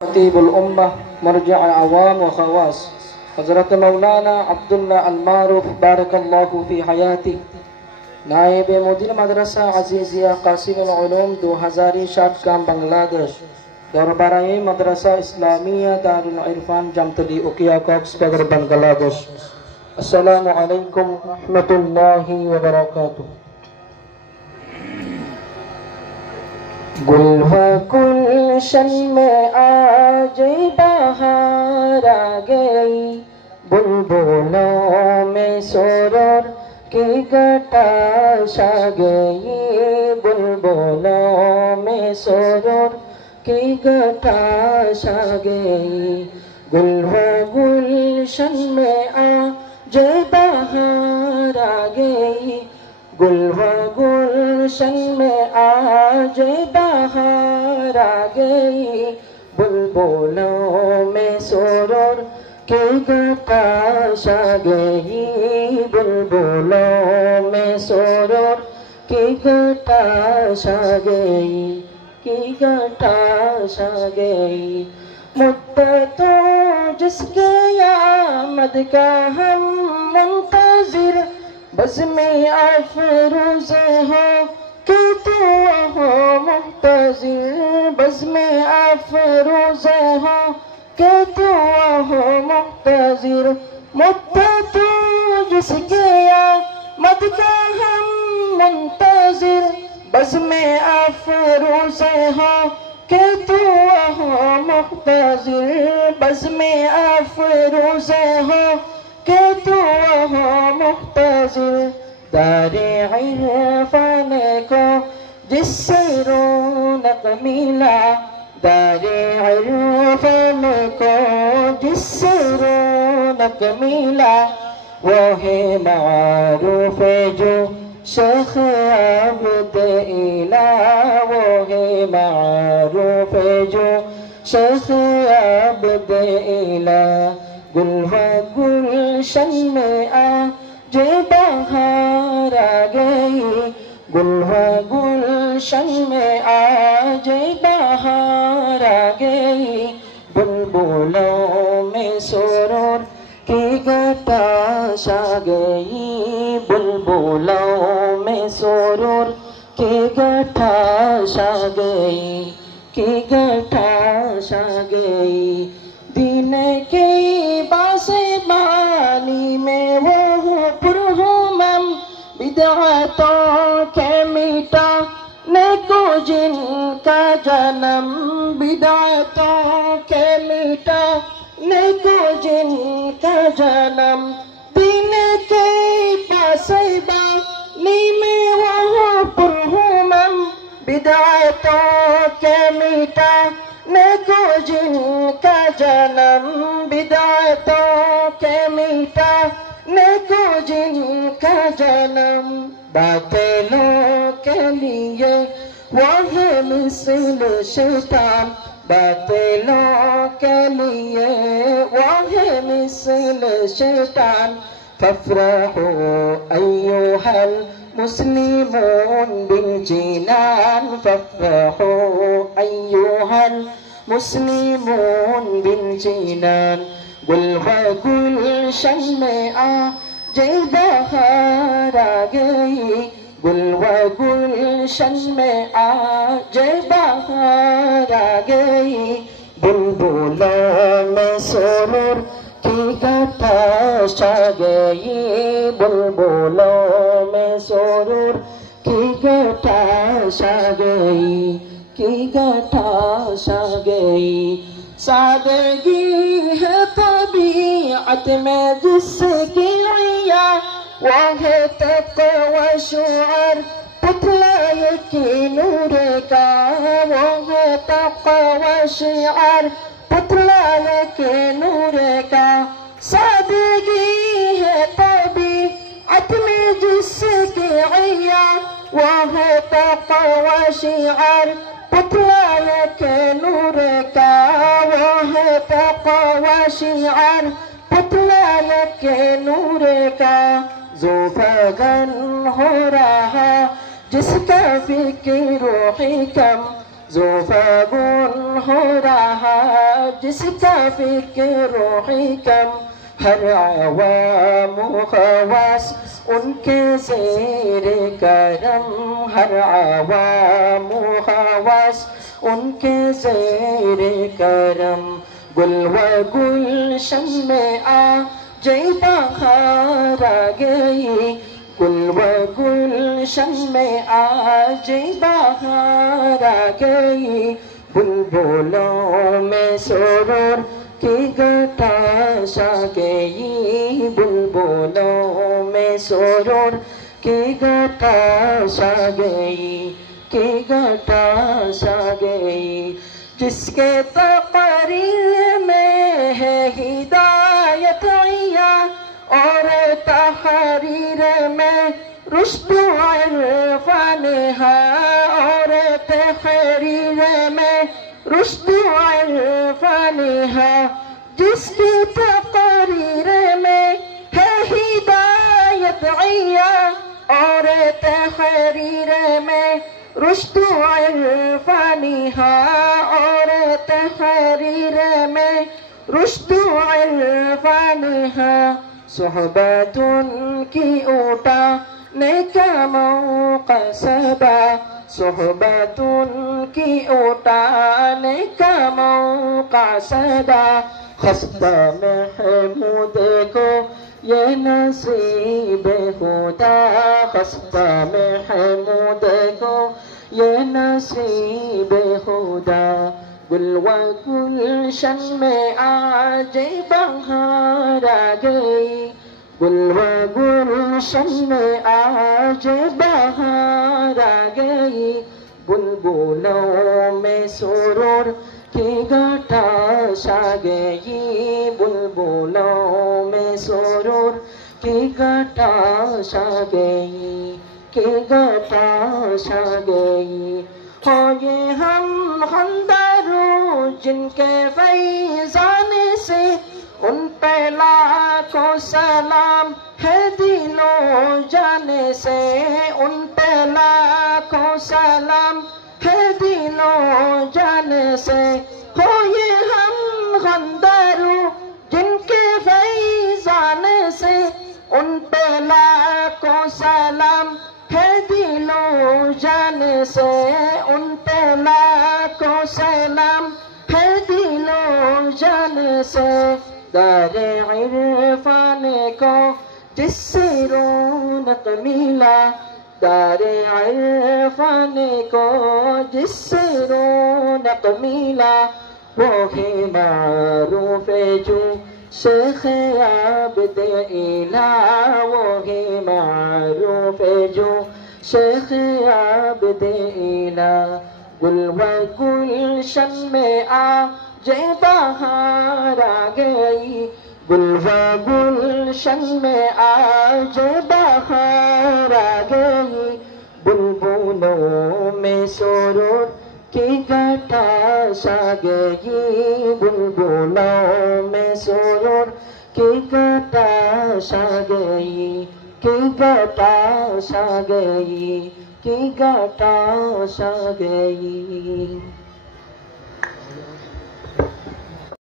खतीबुल उम्मा मरजा अवाम व खवास हज़रत मौलाना अब्दुल्ला अल-मारूफ बारकल्लाहु फी हयाती नायब मुदीर मदरसा अजीजिया कासिमुल उलूम 2000 शाटगाम बांग्लादेश दरबाराए मदरसा इस्लामिया दारुल इरफान जमतली उकिया कॉक्सबर्ग बांग्लादेश। अस्सलामु अलैकुम रहमतुल्लाहि व बरकातुहू। गुल व गुलशन में आज बहार आ गई, बुलबुलों में सुरूर की घटाश आ गई, बुलबुलों में सुरूर की घटाश आ गई। गुल व गुलशन में आज बहार आ गई, गुल व गुलशन में आज बहार आ गई, बुलबुलों में सुरूर की घटाश आ गई, बुलबुलों में सुरूर की घटाश आ गई, की घटाश आ गई। मुद्दतों जिसके आमद का हम मुंतज़िर, बज़्म अफ़रोज़ हो कि तू हो मुंतज़िर, बज़्म अफ़रोज़ हो कि तू हो मुंतज़िर। मुद्दतों जिसके आमद का हम मुंतज़िर, बज़्म अफ़रोज़ हो कि तू हो मुंतज़िर, बज़्म अफ़रोज़ हो कि तू हो मुंतज़िर। दारे इरफ़ान को जिससे रौनक मिला, दारे इरफ़ान को जिससे रौनक मिला, वो है मारूफ़ जो शेख अब्द इला, वो है मारूफ़ जो शेख अब्द इला। गुल व गुलशन में आज बहार आ गई, गुल व गुलशन में आज बहार आ गई, बुलबुलों में सुरूर की घटाश आ गई, बुलबुलों में सुरूर की घटाश आ गई, की घटाश आ गई। दिन के बानी में वो पुरहुमम बिदअतों के मिटाने को जिनका जन्म, बिदअतों के मिटाने को जिनका जन्म। दिन के बानी में वो पुरहुमम बिदअतों के मिटाने को जिनका जन्म, बिदअतों के मिटाने को जिनका जन्म। बातिलों के लिए वह मिसल शैतान, बातिलों के लिए वह मिसल शैतान। फफ्रहू अय्युहल मुस्लिमून बिल जिनान, फफ्रहू अय्युहल मुस्लिमून बिल जिनान। गुल व गुलशन में आज बहार आ गई, गुल व गुलशन में आज बहार आ गई, बुलबुलों में सुरूर की घटाश आ गई, बुलबुलों में सुरूर की घटाश आ गई, की घटाश आ गई। सादगी है तबीअत में जिसकी रिया, वो है तक़वा शुअर पुतला की नूर का, वो है तक़वा शुअर पुतला के नूर का। सादगी है तबीअत में जिसकी रिया, वो है तक़वा शुअर पुतला के नूर का, वो है तक़वा शुअर पुतला के नूर का। ज़ुफ़ग़न हो रहा जिसका फ़िक्र हिकम, ज़ुफ़ग़न हो रहा जिसका फिक्र हिकम हर आवाम खवास उनके ज़ेरे करम, हर आवाम खवास उनके ज़ेरे करम। गुल व गुलशन में आ जय बहार आ गई, गुल व गुलशन में आ जय बहार आ गई। बुलबुलों में सुरूर की घटा छा गई, बुलबुलों में सुरूर की घटा छा गई, की घटा छा गई। जिसके तक़रीर में है हिदायत या और तहरीर में रुश्द इरफान है, और तहरीर में रुश्द इरफान है। जिसकी तक़रीर में है हिदायत या और तहरीर में रुश्द इरफान है, और तहरीर में रुश्द इरफान है। सोहबतुन की उठाने का मौका सबा, सोहबतुन की उठाने का मौका सदा। खस्ता महमूद को ये नसीब खुदा, खस्ता महमूद को ये नसीब खुदा। गुल व गुलशन में आज बहार आ गई, गुल व गुलशन में आज बहार आ गई। बुलबुलों में सुरूर की घटा छा गई, बुलबुलों में सुरूर की घटा छा गई, की घटा छा गई। हो ये हम खंदारू जिनके फैज़ान से उन पे लाखों सलाम है दिलों जाने से, उन पे लाखों सलाम है दिलों जाने से। हो ये हम खंदारू जिनके फैज़ान से उन पे लाखों सलाम है दिलों जाने से, उन पे लाखों सलाम है दिलों जाने से। दारे इरफान को जिससे रौनक मिला, दारे इरफान को जिससे रौनक मिला। वो है मारूफ जो शेख आबिद इला, वो है मारूफ जो शेख आबिद इला। गुल व गुलशन में आ जय बहार आ गई, गुल व गुलशन में आ जय बहार आ गई। बुलबुलों में सुरूर की घटा छा गई, बुलबुलों में सुरूर की घटा छा गई, की घटा छा गई, की घटा छा गई।